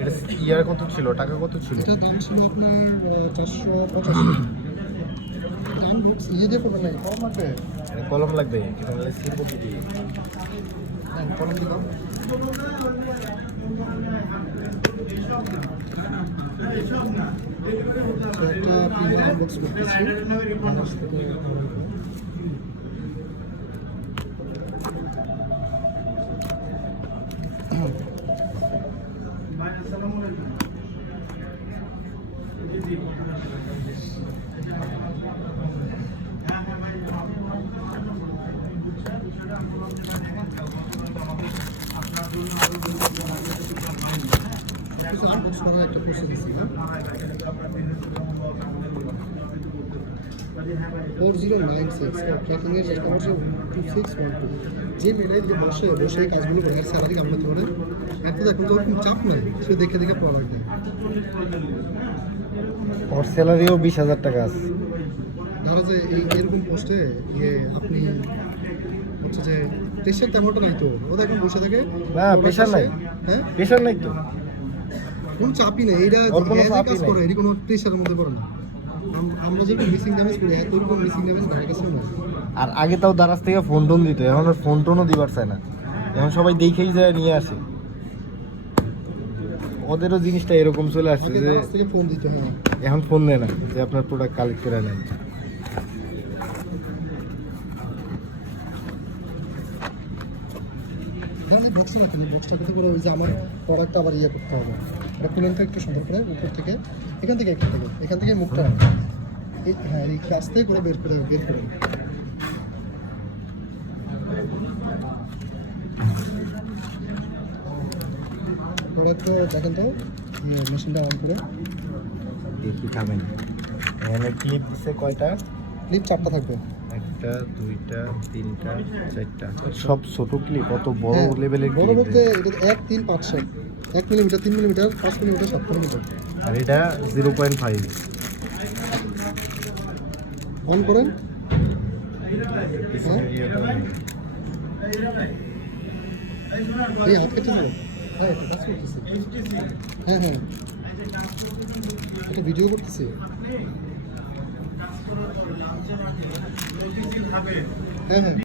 এটা ইয়ার কত ছিল, টাকা কত ছিল? এটা দাম ছিল আপনার 485। দাম ইয়ে দিয়ে করবেন না, কম লাগবে। এটা কলম লাগবে, এটা হলে সিম্পল দিবি। হ্যাঁ, কলম দিব। একটা প্রিন্টার আনবক্স করতেছি। আনবক্স করার একটা প্রসেস ছিল। 4096 ট্র্যাকিং এর যেটা হচ্ছে 2612। যে মেলায় যে বসে বসে কাজগুলো করে আর স্যালারি কামাতে পারে, এত দেখুন তো কোনো চাপ নাই, সে দেখে দেখে প্রোডাক্ট দেয়। ওর স্যালারিও 20,000 টাকা আছে। ধরো যে এই এরকম পোস্টে আপনি হচ্ছে যে প্রেশার তেমনটা নাই তো, ও দেখুন বসে থাকে। না প্রেশার নাই। হ্যাঁ প্রেশার নাই তো, কোনো চাপই নেই। এটা কাজ করে, এটি কোনো প্রেশারের মধ্যে পড়ে না। আমরা যেরকম মিসিং ড্যামেজ করি এতরকম মিসিং ড্যামেজ ধারে কাছেও না। আর আগে তাও দারাজ থেকে ফোন টোন দিত, এখন আর ফোন টোনও দিবার চায় না, এখন সবাই দেখেই যায় নিয়ে আসে। ওদেরও জিনিসটা এরকম চলে আসছে যে ফোন দিতে হয়, এখন ফোন দেয় না যে আপনার প্রোডাক্ট কালেক্ট করে নেন। বক্স না কিনি, বক্সটা করতে করে ওই যে আমার প্রোডাক্টটা আবার ইয়ে করতে হবে। এটা প্লেনটা একটু সুন্দর করে উপর থেকে এখান থেকে মুখটা হ্যাঁ এই আস্তে করে বের করে প্রোডাক্টটা দেখেন তো, মেশিনটা অন করে দেখি খাবেন। এখানে ক্লিপ দিচ্ছে কয়টা? ক্লিপ 4টা থাকবে। 1টা 2টা 3টা 4টা, সব ছোট ক্লিপ। অত বড় লেভেলের বড় ক্লিপ বলতে এটা 1 3 5 7 1 মিলিমিটার 3 মিলিমিটার 5 মিলিমিটার 7 মিলিমিটার। আর এটা 0.5। অন করেন। এই হাত কেটে যাবে। হ্যাঁ এটা কাজ করতেছে। হ্যাঁ এটা ভিডিও করতেছি। হ্যাঁ